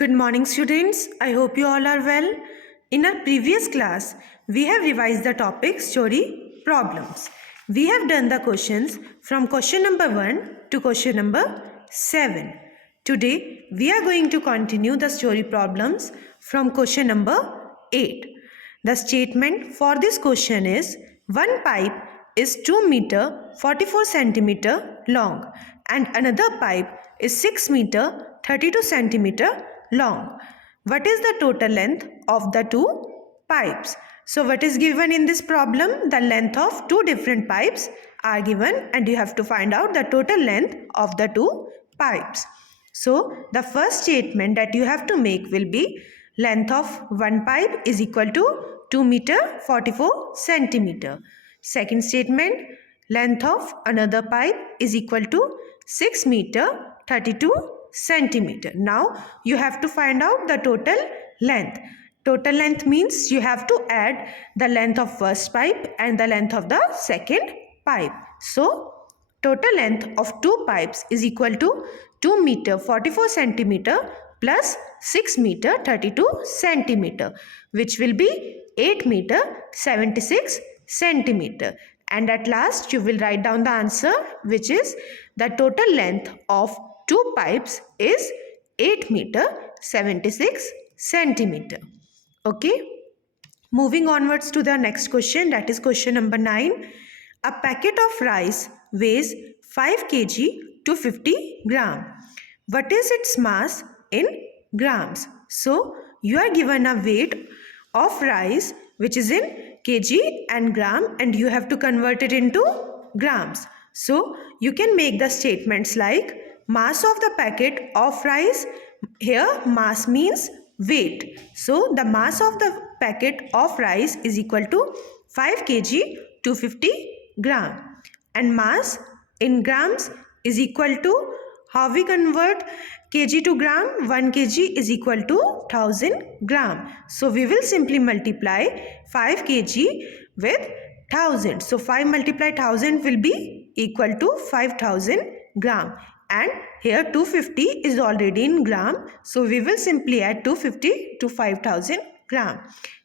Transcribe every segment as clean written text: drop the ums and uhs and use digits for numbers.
Good morning, students. I hope you all are well. In our previous class, we have revised the topic story problems. We have done the questions from question number 1 to question number 7. Today, we are going to continue the story problems from question number 8. The statement for this question is one pipe is 2 meter 44 centimeter long and another pipe is 6 meter 32 centimeter long. What is the total length of the two pipes? So what is given in this problem? The length of two different pipes are given and you have to find out the total length of the two pipes. So the first statement that you have to make will be length of one pipe is equal to 2 meter 44 centimeter. Second statement, length of another pipe is equal to 6 meter 32 centimeter. Now you have to find out the total length. Total length means you have to add the length of first pipe and the length of the second pipe. So total length of two pipes is equal to 2 meter 44 centimeter plus 6 meter 32 centimeter, which will be 8 meter 76 centimeter. And at last you will write down the answer, which is the total length of two pipes is 8 meter 76 centimeter. Okay. Moving onwards to the next question, that is question number 9. A packet of rice weighs 5 kg to 50 gram. What is its mass in grams? So you are given a weight of rice which is in kg and gram and you have to convert it into grams. So you can make the statements like mass of the packet of rice. Here mass means weight. So the mass of the packet of rice is equal to 5 kg to 50 gram. And mass in grams is equal to, how we convert kg to gram? 1 kg is equal to 1000 gram. So we will simply multiply 5 kg with 1000. So 5 multiplied 1000 will be equal to 5000 gram. And here 250 is already in gram. So we will simply add 250 to 5000 gram.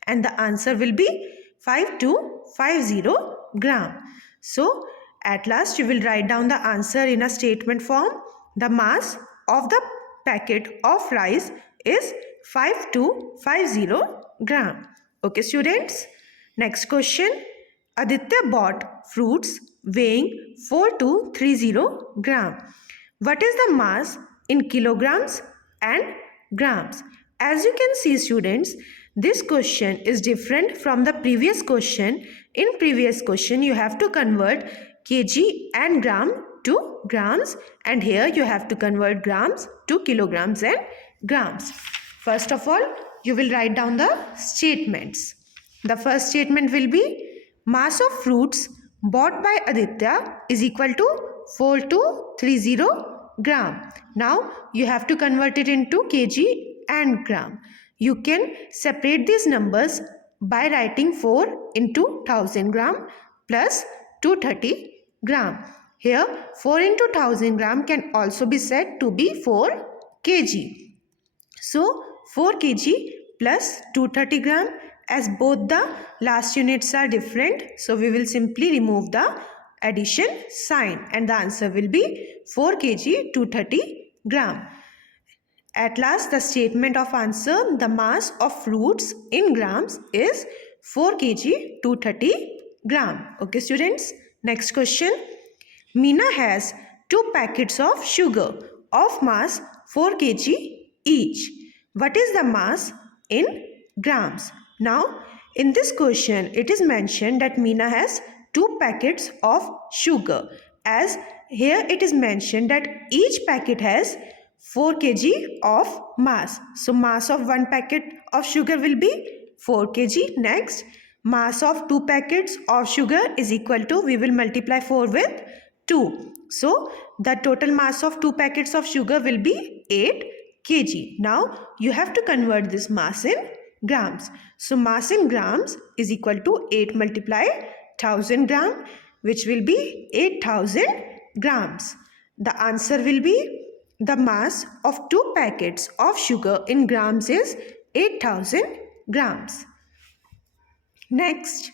And the answer will be 5250 gram. So at last you will write down the answer in a statement form. The mass of the packet of rice is 5250 gram. Okay students. Next question. Aditya bought fruits weighing 4230 gram. What is the mass in kilograms and grams? As you can see students, this question is different from the previous question. In previous question you have to convert kg and gram to grams, and here you have to convert grams to kilograms and grams. First of all, you will write down the statements. The first statement will be mass of fruits bought by Aditya is equal to 4230 gram. Now you have to convert it into kg and gram. You can separate these numbers by writing 4 into 1000 gram plus 230 gram. Here 4 into 1000 gram can also be said to be 4 kg. So 4 kg plus 230 gram, as both the last units are different, so we will simply remove the addition sign and the answer will be 4 kg 230 gram. At last the statement of answer, the mass of fruits in grams is 4 kg 230 gram. Okay students. Next question. Meena has 2 packets of sugar of mass 4 kg each. What is the mass in grams? Now in this question it is mentioned that Meena has 2 packets of sugar, as here it is mentioned that each packet has 4 kg of mass. So mass of one packet of sugar will be 4 kg. Next, mass of 2 packets of sugar is equal to, we will multiply 4 with 2. So the total mass of 2 packets of sugar will be 8 kg. Now you have to convert this mass in grams. So mass in grams is equal to 8 multiplied 1000 gram, which will be 8000 grams. The answer will be the mass of 2 packets of sugar in grams is 8000 grams. Next,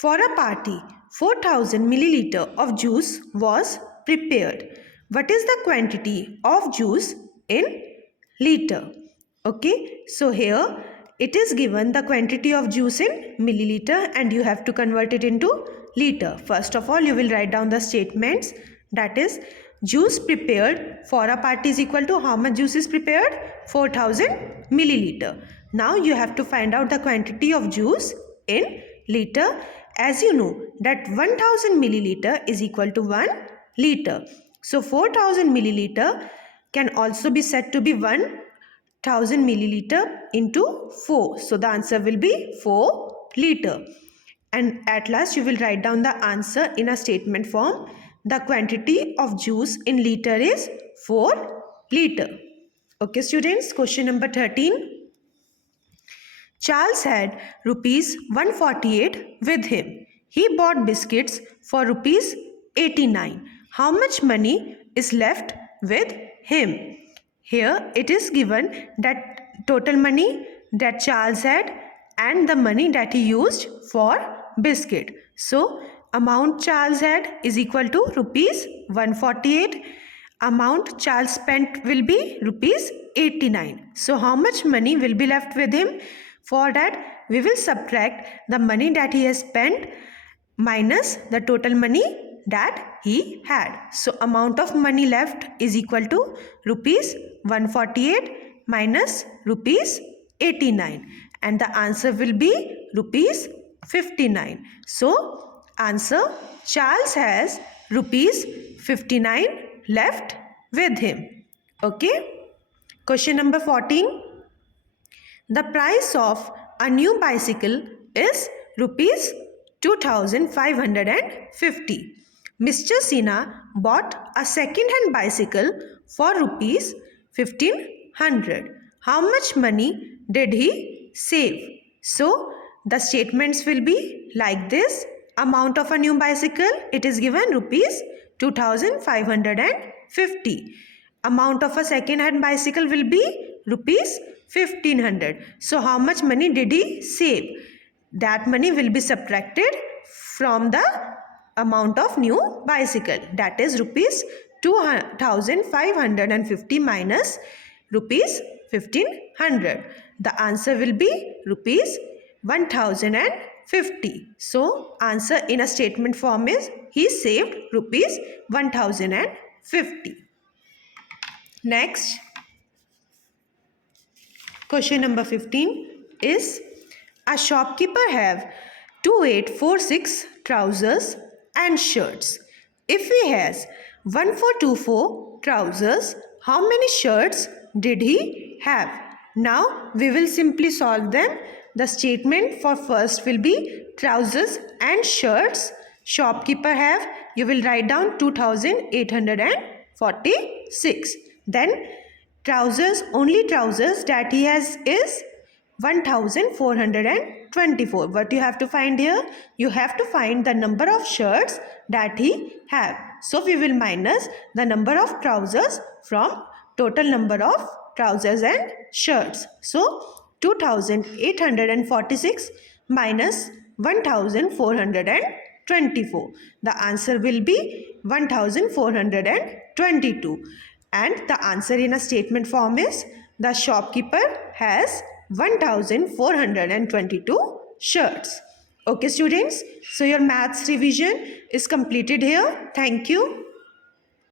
for a party, 4000 milliliter of juice was prepared. What is the quantity of juice in liter? Okay, so here it is given the quantity of juice in milliliter and you have to convert it into liter. First of all, you will write down the statements, that is juice prepared for a party is equal to how much juice is prepared? 4000 milliliter. Now you have to find out the quantity of juice in liter. As you know that 1000 milliliter is equal to 1 liter. So 4000 milliliter can also be said to be 1000 milliliter into 4. So the answer will be 4 liter. And at last you will write down the answer in a statement form. The quantity of juice in liter is 4 liter. Okay students, question number 13. Charles had rupees 148 with him. He bought biscuits for rupees 89. How much money is left with him? Here it is given that total money that Charles had and the money that he used for biscuit. So amount Charles had is equal to rupees 148. Amount Charles spent will be rupees 89. So how much money will be left with him? For that we will subtract the money that he has spent minus the total money that he had. So amount of money left is equal to rupees 148 minus rupees 89 and the answer will be rupees 59. So answer, Charles has rupees 59 left with him. Okay. Question number 14. The price of a new bicycle is rupees 2550. Mr. Sinha bought a second-hand bicycle for rupees 1500. How much money did he save? So the statements will be like this. Amount of a new bicycle, it is given rupees 2550. Amount of a second-hand bicycle will be rupees 1500. So how much money did he save? That money will be subtracted from the amount of new bicycle, that is rupees 2550 minus rupees 1500. The answer will be rupees 1050. So answer in a statement form is he saved rupees 1050. Next, question number 15 is, a shopkeeper have 2846 trousers and shirts. If he has 1424 trousers, how many shirts did he have? Now we will simply solve them. The statement for first will be trousers and shirts. Shopkeeper have, you will write down 2846. Then trousers, only trousers that he has is 1424. What you have to find here? You have to find the number of shirts that he have. So we will minus the number of trousers from total number of trousers and shirts. So 2846 minus 1424. The answer will be 1422. And the answer in a statement form is, the shopkeeper has 1422 shirts. Okay students, so your maths revision is completed here. Thank you.